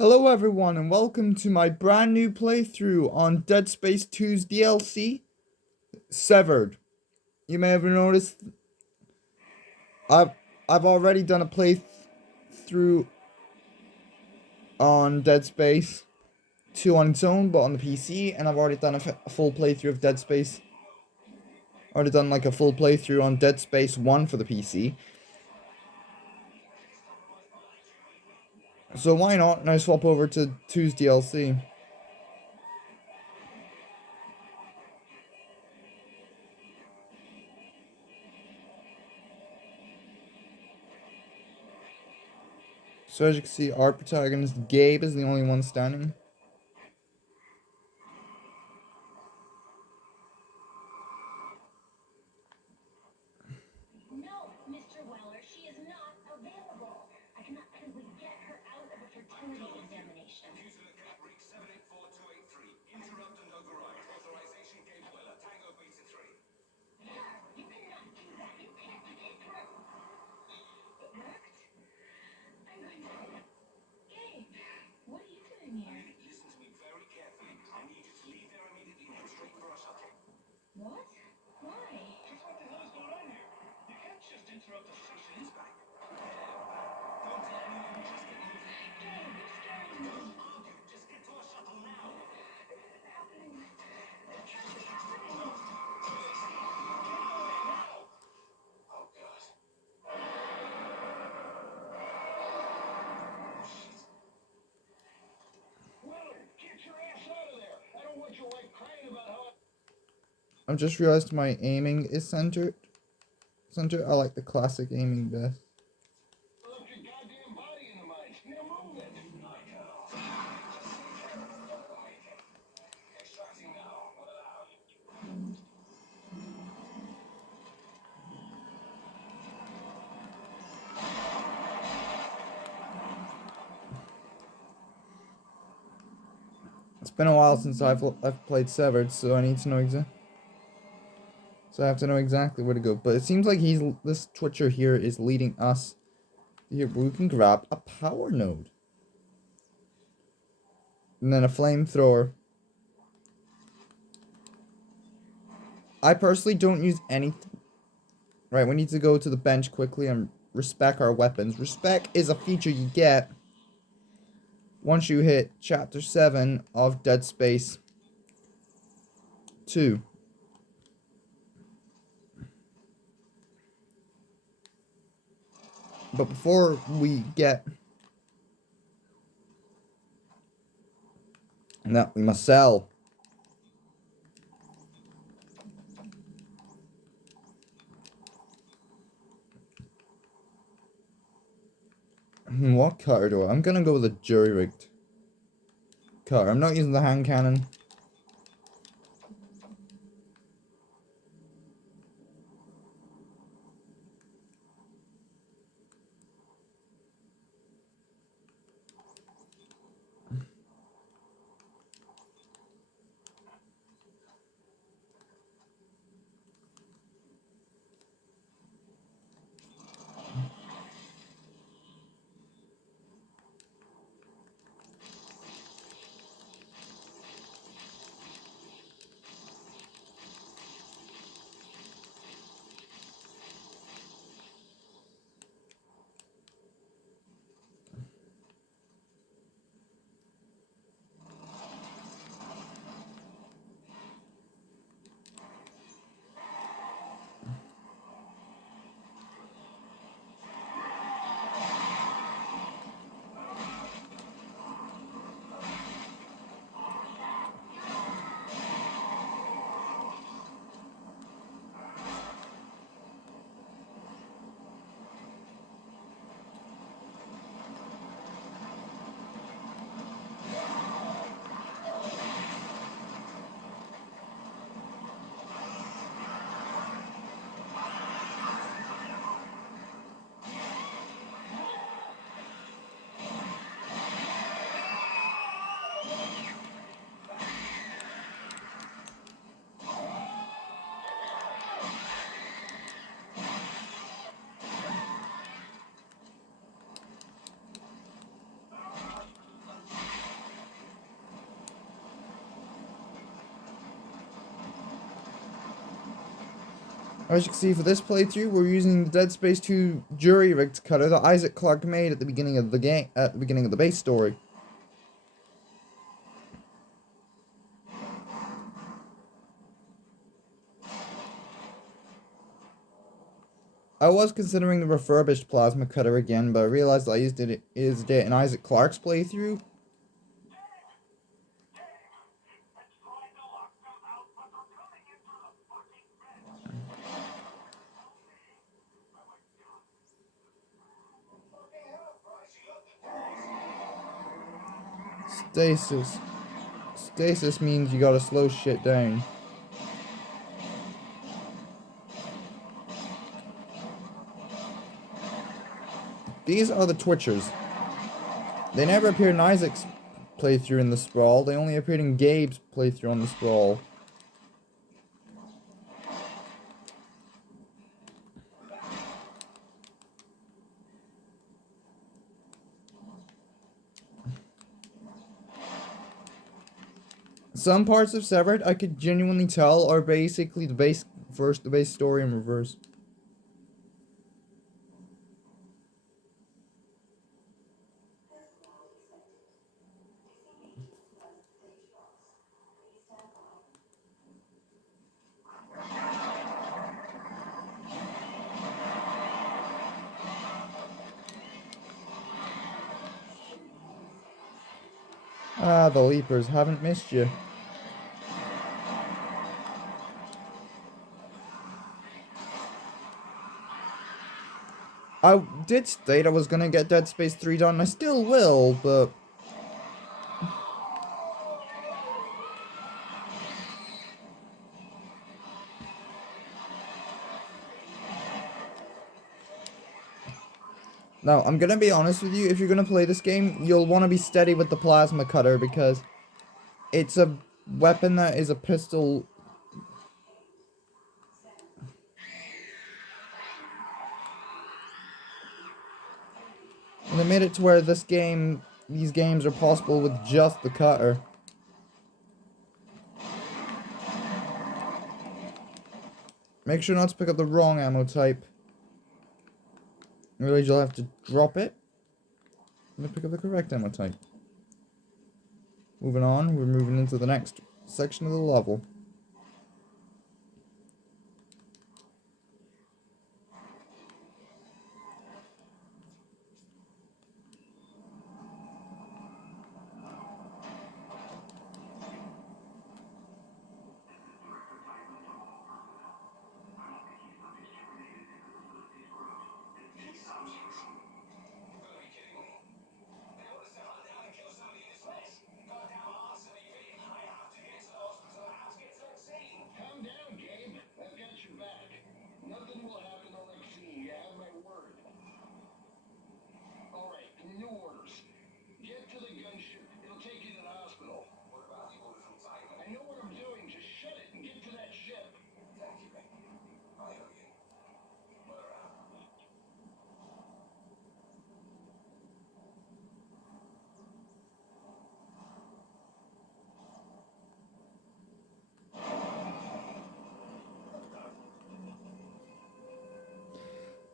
Hello everyone and welcome to my brand new playthrough on Dead Space 2's DLC, Severed. You may have noticed I've I've already done a playthrough on Dead Space 2 on its own, but on the PC, and I've already done a full playthrough of Dead Space. Already done like a full playthrough on Dead Space 1 for the PC. So why not now swap over to 2's DLC? So as you can see, our protagonist Gabe is the only one standing. No, Mr. Weller, she is not available. I cannot simply get her out of a fertility examination. User Clarke 784283. Interrupt and override. Authorization Gabe Weller. Tango Beta 3. No, you cannot do that. You can't get it through. It worked. I'm going to... Gabe, what are you doing here? Listen to me very carefully. I need you to leave there immediately and head straight for our shuttle. What? Why? Just what the hell is going on here? You can't just interrupt the station. He's back. Don't tell anyone. Just get moving. Gabe, you're scaring me. Don't argue. Just get to our shuttle now. This is happening. The truth is happening. Oh, God. Weller, get your ass out of there. I don't want your wife crying about how I've just realized my aiming is centered. I like the classic aiming best. I left your goddamn body in the mines. Now move it. Extracting now. What allowed? It's been a while since I've played Severed, so I need to know so I have to know exactly where to go. But it seems like this Twitcher here is leading us here. We can grab a power node, and then a flamethrower. I personally don't use anything. Right, we need to go to the bench quickly and respec our weapons. Respec is a feature you get once you hit Chapter 7 of Dead Space 2. But before we get that, we must sell. What cutter do I? I'm gonna go with a jury-rigged cutter. I'm not using the hand cannon. As you can see, for this playthrough, we're using the Dead Space 2 jury rigged cutter that Isaac Clarke made at the beginning of the game, at the beginning of the base story. I was considering the refurbished plasma cutter again, but I realized I used it in Isaac Clarke's playthrough. Stasis. Stasis means you gotta slow shit down. These are the Twitchers. They never appeared in Isaac's playthrough in the Sprawl, they only appeared in Gabe's playthrough on the Sprawl. Some parts of Severed I could genuinely tell are basically the base story in reverse. Ah, the Leapers haven't missed you. I did state I was gonna get Dead Space 3 done, and I still will, but... Now, I'm gonna be honest with you, if you're gonna play this game, you'll want to be steady with the plasma cutter, because it's a weapon that is a pistol. And they made it to where these games are possible with just the cutter. Make sure not to pick up the wrong ammo type. Otherwise you'll have to drop it and pick up the correct ammo type. Moving on, we're moving into the next section of the level. Calm down, Gabe. I've got your back. Nothing will happen to Lexine. You have my word. All right, new orders. Get to the gunship. It'll take you to the hospital. What about the orders from Tiger? I know what I'm doing. Just shut it and get to that ship. Thank you, Becky. I owe you. We're out.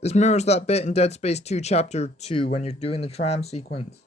This mirrors that bit in Dead Space 2 Chapter 2 when you're doing the tram sequence.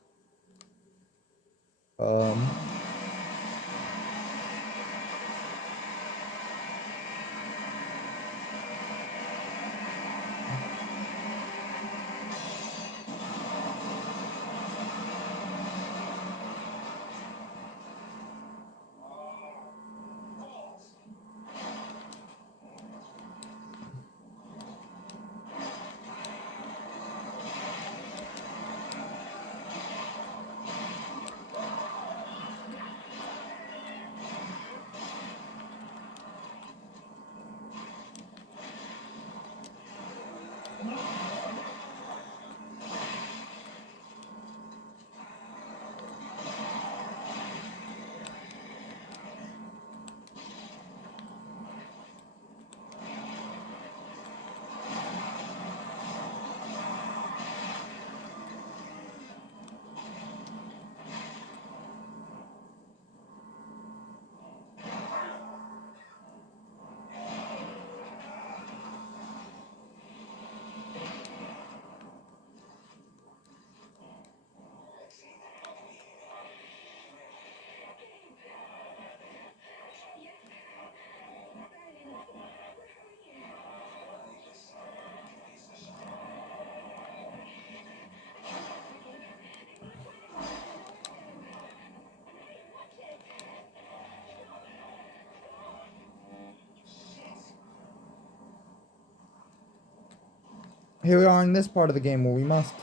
here we are in this part of the game where we must.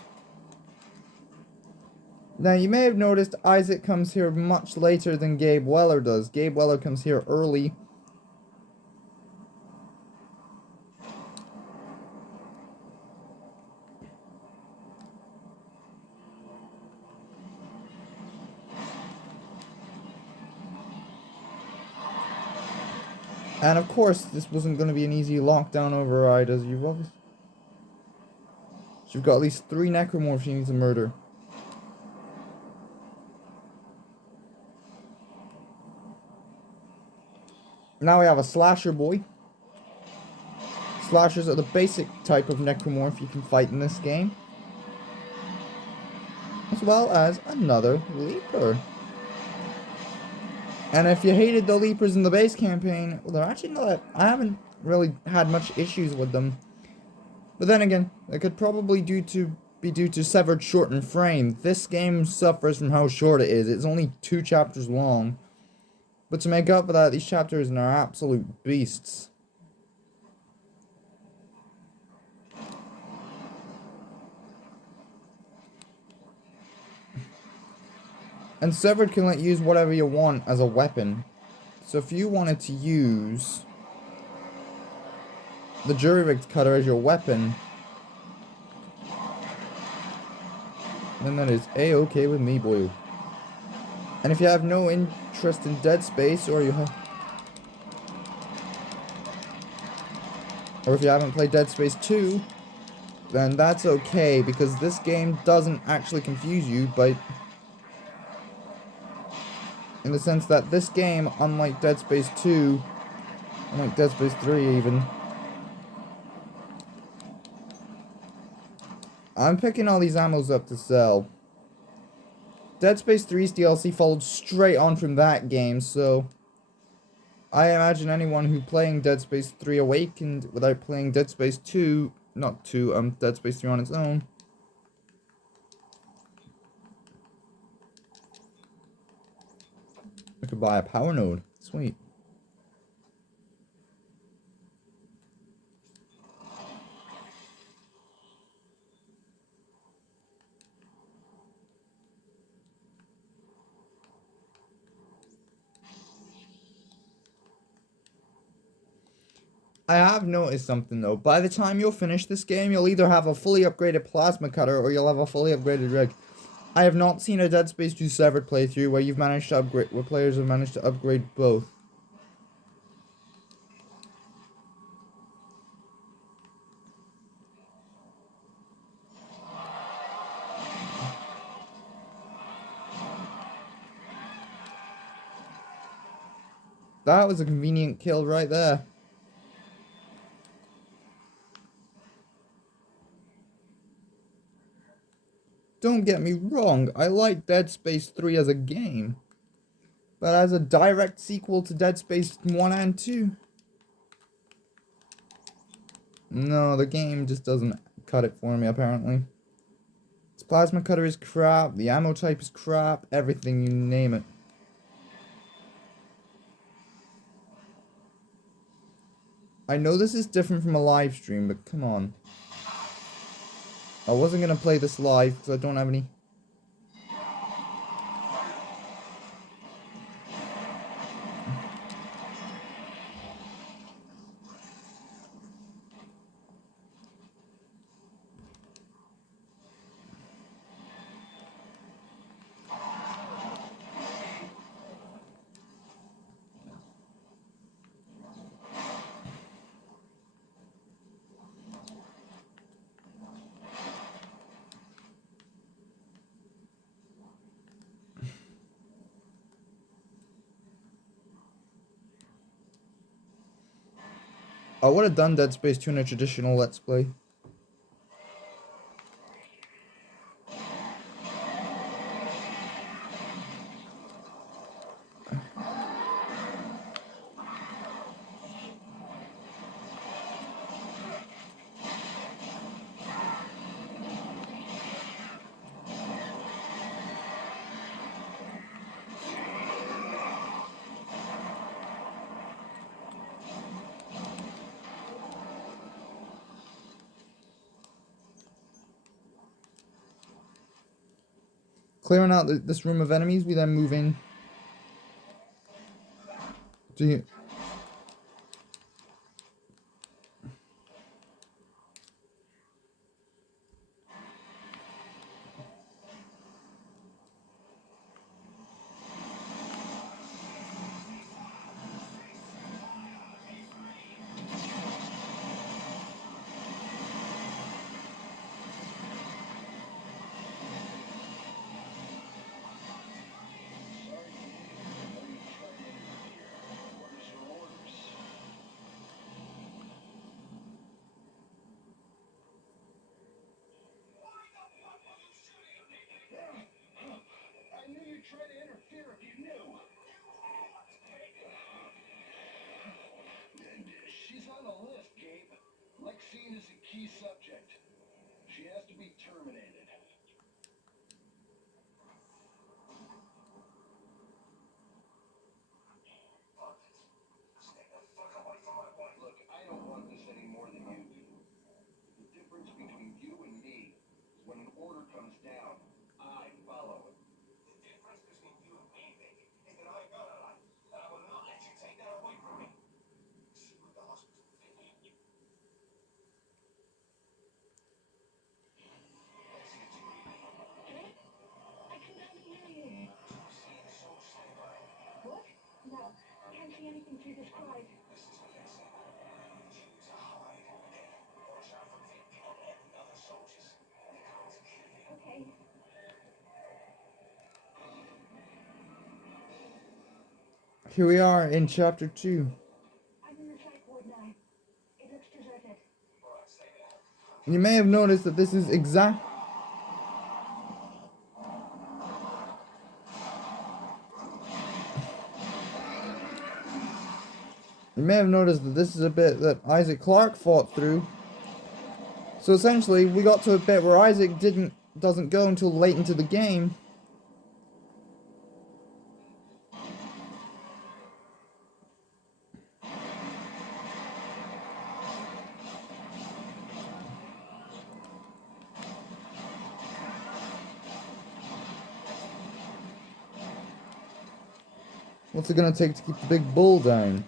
Now, you may have noticed Isaac comes here much later than Gabe Weller does. Gabe Weller comes here early. And of course, this wasn't going to be an easy lockdown override, as you've obviously... You've got at least 3 necromorphs you need to murder. Now we have a slasher boy. Slashers are the basic type of necromorph you can fight in this game. As well as another leaper. And if you hated the leapers in the base campaign, well, they're actually not... I haven't really had much issues with them. But then again, it could probably be due to severed shortened frame. This game suffers from how short it is. It's only 2 chapters long. But to make up for that, these chapters are absolute beasts. And Severed can let you use whatever you want as a weapon. So if you wanted to use the jury-rigged cutter as your weapon, then that is a-okay with me, boy. And if you have no interest in Dead Space, or if you haven't played Dead Space 2, then that's okay, because this game doesn't actually confuse you, but in the sense that this game, unlike Dead Space 2, unlike Dead Space 3 even, I'm picking all these ammos up to sell. Dead Space 3's DLC followed straight on from that game, so I imagine anyone who playing Dead Space 3 Awakened without playing Dead Space 2, Dead Space 3 on its own. I could buy a power node. Sweet. I have noticed something though. By the time you'll finish this game, you'll either have a fully upgraded plasma cutter or you'll have a fully upgraded rig. I have not seen a Dead Space 2 Severed playthrough where you've managed to upgrade, where players have managed to upgrade both. That was a convenient kill right there. Don't get me wrong, I like Dead Space 3 as a game. But as a direct sequel to Dead Space 1 and 2, no, the game just doesn't cut it for me, apparently. Its plasma cutter is crap, the ammo type is crap, everything, you name it. I know this is different from a live stream, but come on. I wasn't gonna play this live because I don't have any... I would have done Dead Space 2 in a traditional Let's Play. Clearing out this room of enemies, we then move in to here. I knew you'd try to interfere if you knew. And she's on the list, Gabe. Lexine is a key subject. She has to be terminated. Look, I don't want this any more than you do. The difference between you and me is when an order comes down, I follow it. The difference between you and me, baby, is that I got a life, and I will not let you take that away from me. See what the hospital thinking. I can barely hear you. What? No, can't see anything through this crowd. Okay. Here we are in chapter 2. I'm in the psych ward now. It looks deserted. You may have noticed that this is exact. You may have noticed that this is a bit that Isaac Clarke fought through. So essentially, we got to a bit where Isaac doesn't go until late into the game. What's it gonna take to keep the big bull down?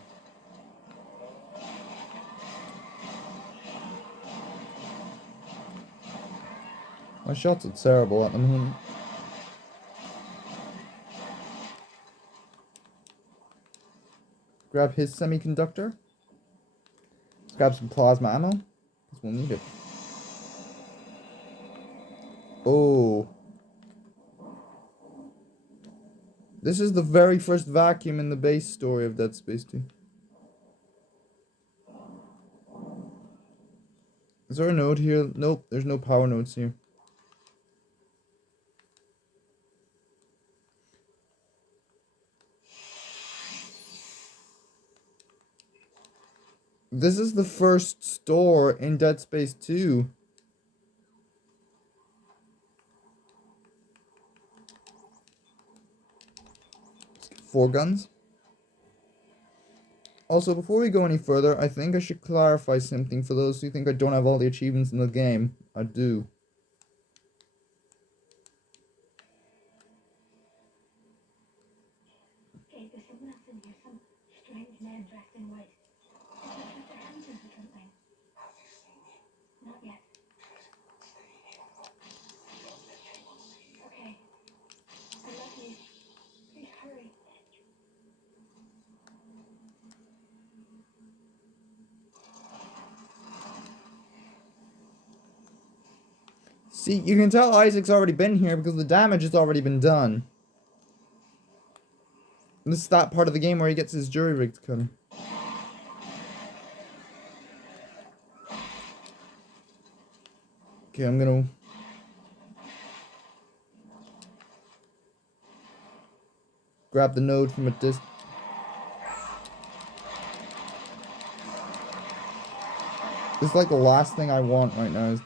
My shots are terrible at the moment. Grab his semiconductor. Let's grab some plasma ammo, because we'll need it. Oh. This is the very first vacuum in the base story of Dead Space 2. Is there a node here? Nope, there's no power nodes here. This is the first store in Dead Space 2. Let's get 4 guns. Also, before we go any further, I think I should clarify something for those who think I don't have all the achievements in the game. I do. Okay, there's someone else in here. Some strange men dressed in white. They put their hands into something. Not yet. Okay. I love you. Please hurry. See, you can tell Isaac's already been here because the damage has already been done. And this is that part of the game where he gets his jury rigged gun. Okay, I'm gonna grab the node from a distance. This is like the last thing I want right now. Is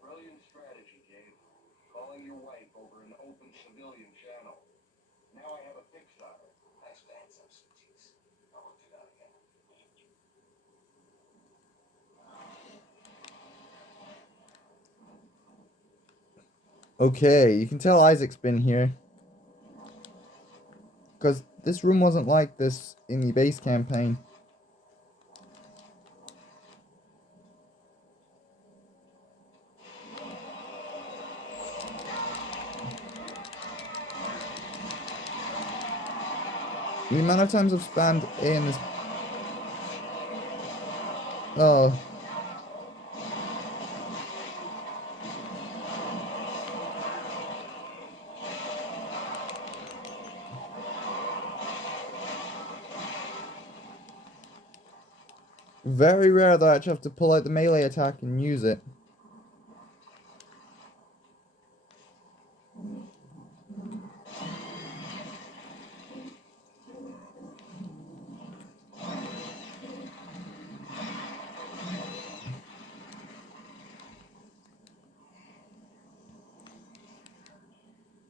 Brilliant strategy, Gabe. Calling your wife over an open civilian Okay, you can tell Isaac's been here. Because this room wasn't like this in the base campaign. The amount of times I've spammed A in this... Oh. Very rare that I actually have to pull out the melee attack and use it.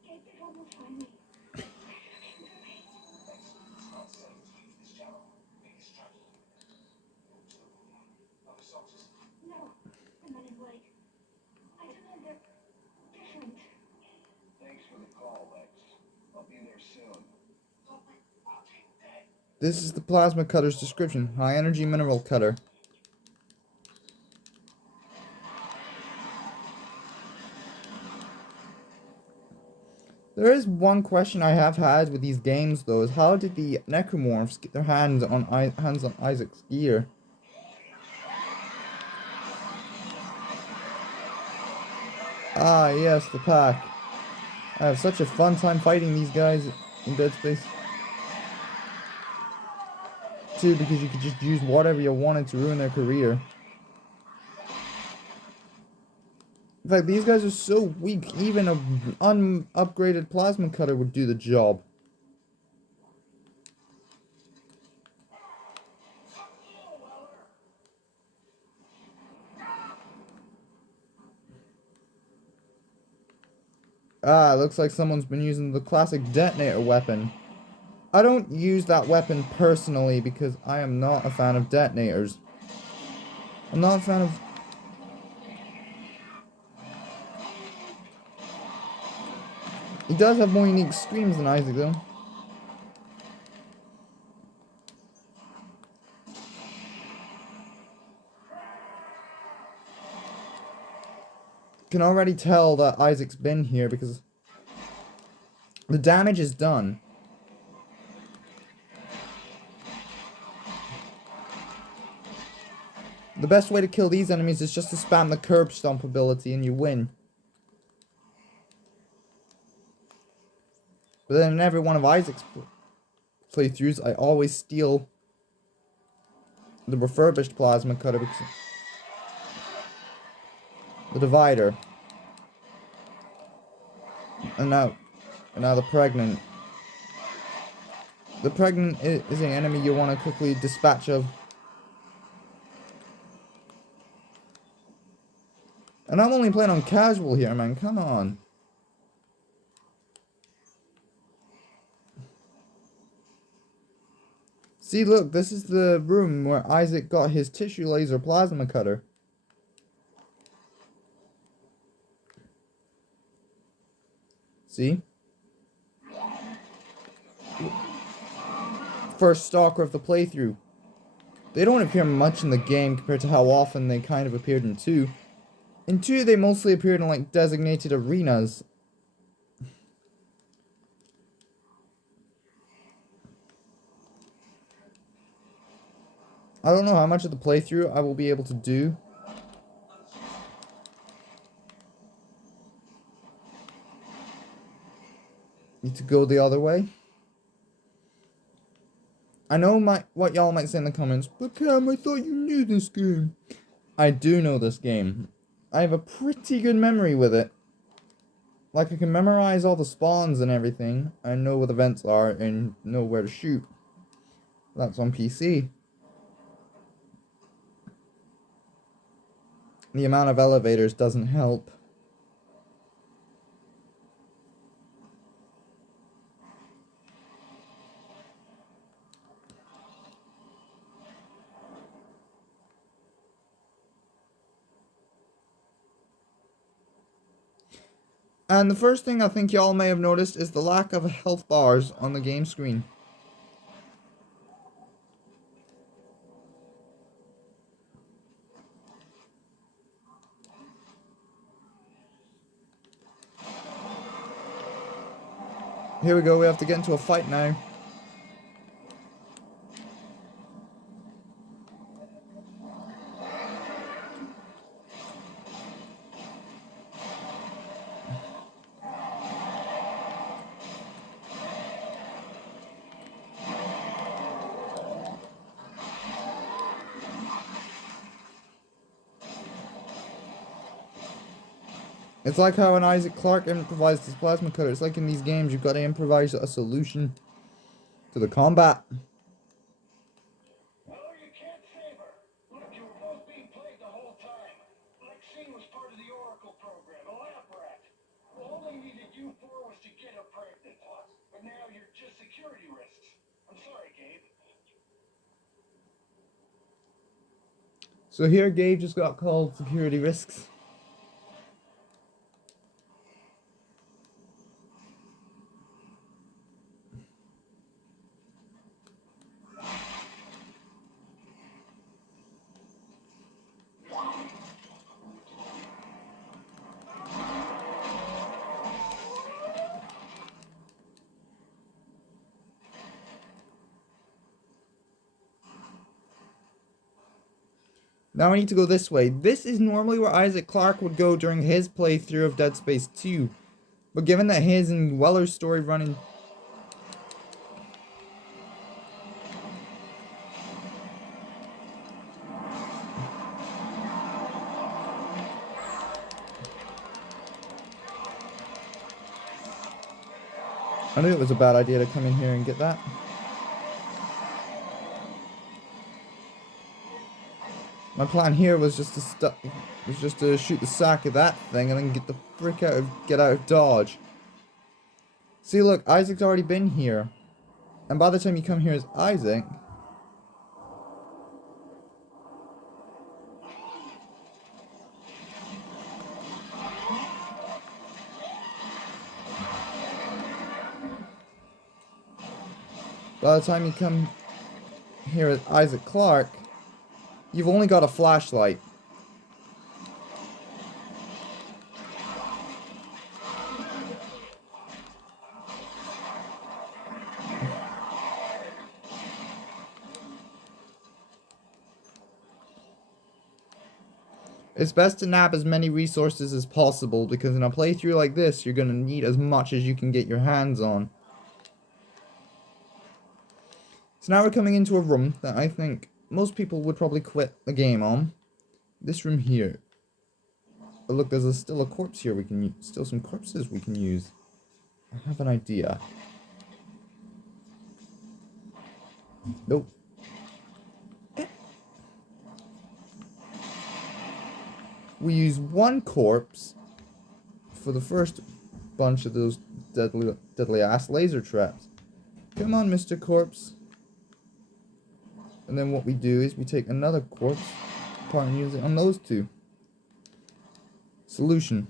Get the trouble finally. It's not safe to use this channel. Maybe struggle. Other soldiers. No, the men in white. I don't know, they're different. Thanks for the call, Lex. I'll be there soon. Don't be fucking dead. This is the plasma cutter's description. High energy mineral cutter. There is one question I have had with these games though, is how did the necromorphs get their hands on Isaac's gear? Ah yes, the pack. I have such a fun time fighting these guys in Dead Space 2 because you could just use whatever you wanted to ruin their career. In fact, these guys are so weak, even an unupgraded plasma cutter would do the job. Ah, looks like someone's been using the classic detonator weapon. I don't use that weapon personally because I am not a fan of detonators. I'm not a fan of... He does have more unique screams than Isaac though. Can already tell that Isaac's been here because the damage is done. The best way to kill these enemies is just to spam the curb stomp ability and you win. But then in every one of Isaac's playthroughs, I always steal the refurbished plasma cutter because the divider. And now the pregnant. The pregnant is an enemy you want to quickly dispatch of. And I'm only playing on casual here, man. Come on. See, look, this is the room where Isaac got his tissue laser plasma cutter. See? First stalker of the playthrough. They don't appear much in the game compared to how often they kind of appeared in 2. In 2, they mostly appeared in, like, designated arenas. I don't know how much of the playthrough I will be able to do. Need to go the other way. I know what y'all might say in the comments, but Cam, I thought you knew this game. I do know this game. I have a pretty good memory with it. Like, I can memorize all the spawns and everything. I know where the vents are and know where to shoot. That's on PC. The amount of elevators doesn't help. And the first thing I think y'all may have noticed is the lack of health bars on the game screen. Here we go, we have to get into a fight now. It's like how when Isaac Clarke improvised his plasma cutter. It's like in these games, you've got to improvise a solution to the combat. Oh, you can't save her. Look, you were both being played the whole time. XOne was part of the Oracle program, a lab rat. All they needed you for was to get her pregnant. But now you're just security risks. I'm sorry, Gabe. So here, Gabe just got called security risks. Now I need to go this way. This is normally where Isaac Clarke would go during his playthrough of Dead Space 2. But given that his and Weller's story running... I knew it was a bad idea to come in here and get that. My plan here was just to shoot the sack of that thing and then get the frick out of Dodge. See, look, Isaac's already been here. And by the time you come here as Isaac... By the time you come here as Isaac Clarke, you've only got a flashlight. It's best to nab as many resources as possible, because in a playthrough like this, you're going to need as much as you can get your hands on. So now we're coming into a room that I think most people would probably quit the game on. This room here. But look, there's still a corpse here we can use. Still some corpses we can use. I have an idea. Nope. We use one corpse for the first bunch of those deadly ass laser traps. Come on, Mr. Corpse. And then what we do is we take another corpse apart and use it on those two. Solution.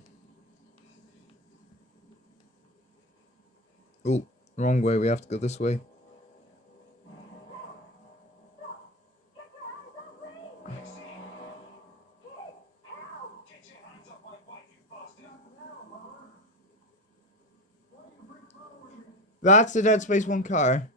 Oh, wrong way. We have to go this way. That's the Dead Space 1 car.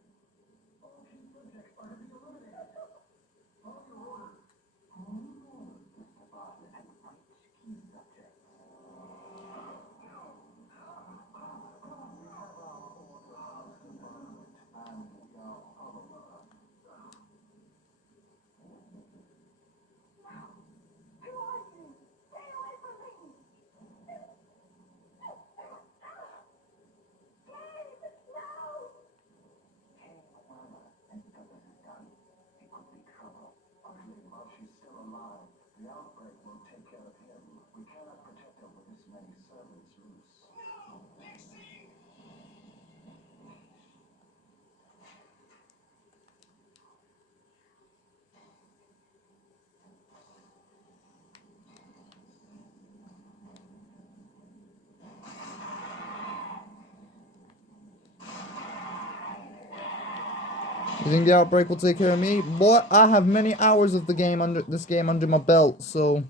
You think the outbreak will take care of me? Boy, I have many hours of this game under my belt, so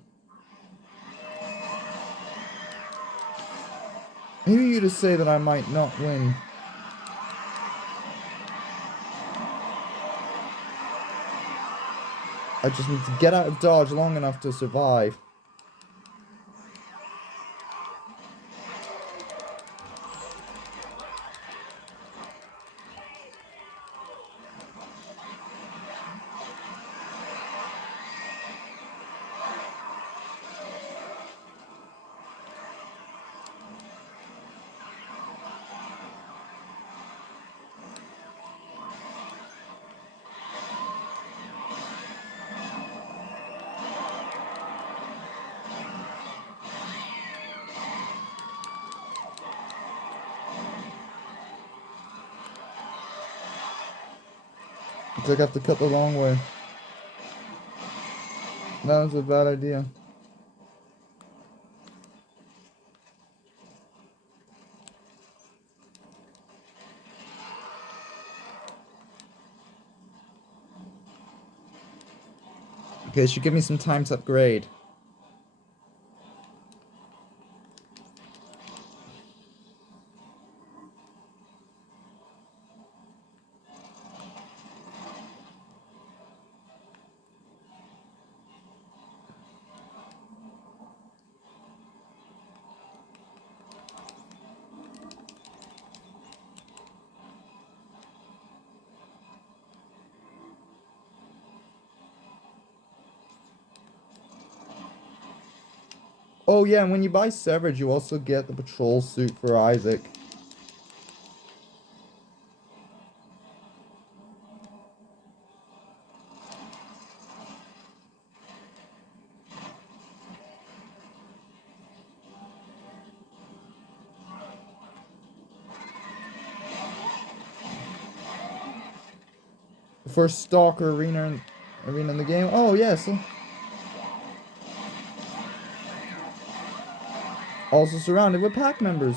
who are you to say that I might not win? I just need to get out of dodge long enough to survive. Looks like I have to cut the long way. That was a bad idea. Okay, should give me some time to upgrade. Oh yeah, and when you buy Severed, you also get the patrol suit for Isaac. The first Stalker arena in the game. Oh yes. Also surrounded with pack members.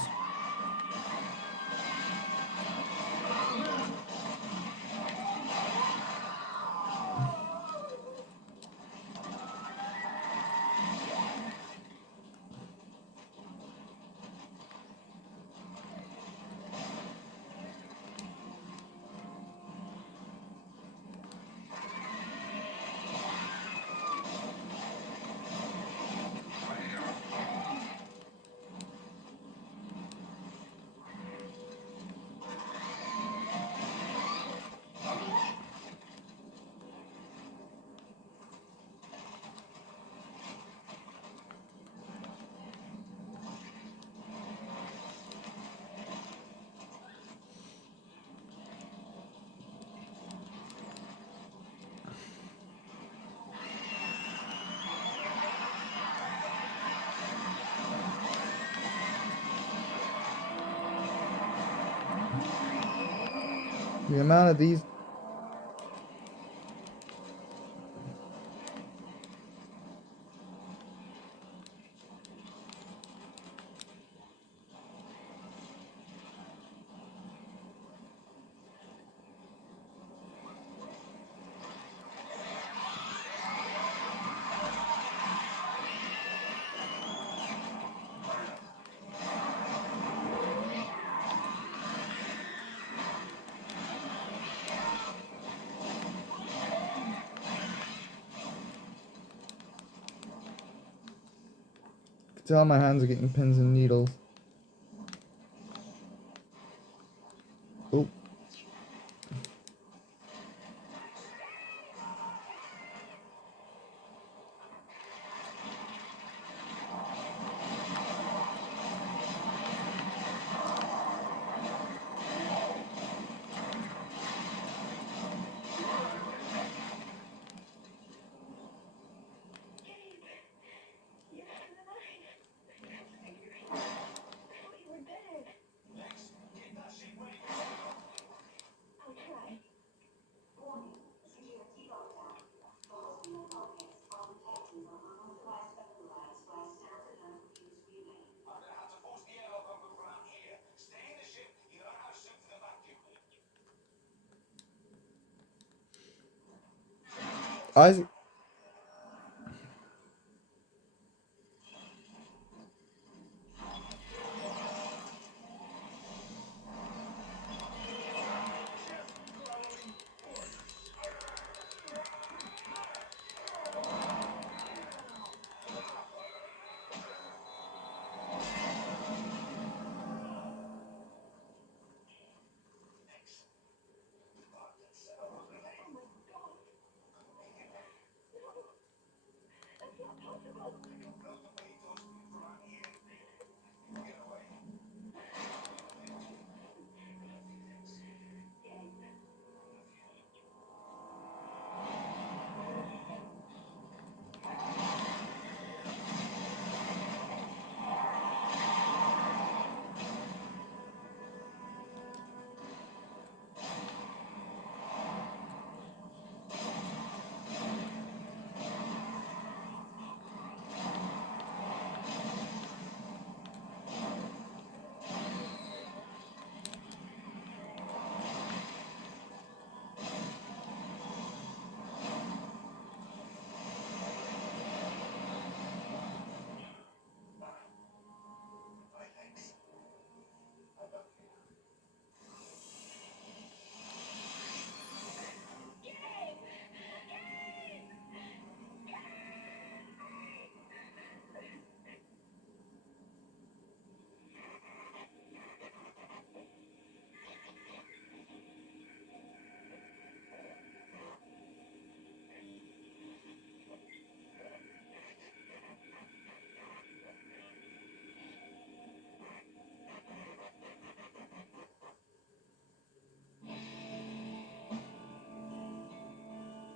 The amount of these. I can tell my hands are getting pins and needles. Oh. You're still alive. I thought you were dead. Next, get that shit ready. I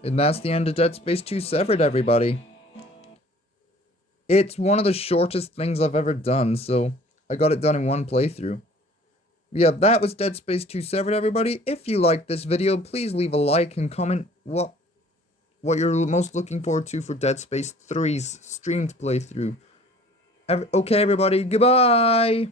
And that's the end of Dead Space 2 Severed, everybody. It's one of the shortest things I've ever done, so I got it done in one playthrough. Yeah, that was Dead Space 2 Severed, everybody. If you liked this video, please leave a like and comment what you're most looking forward to for Dead Space 3's streamed playthrough. Okay, everybody, goodbye!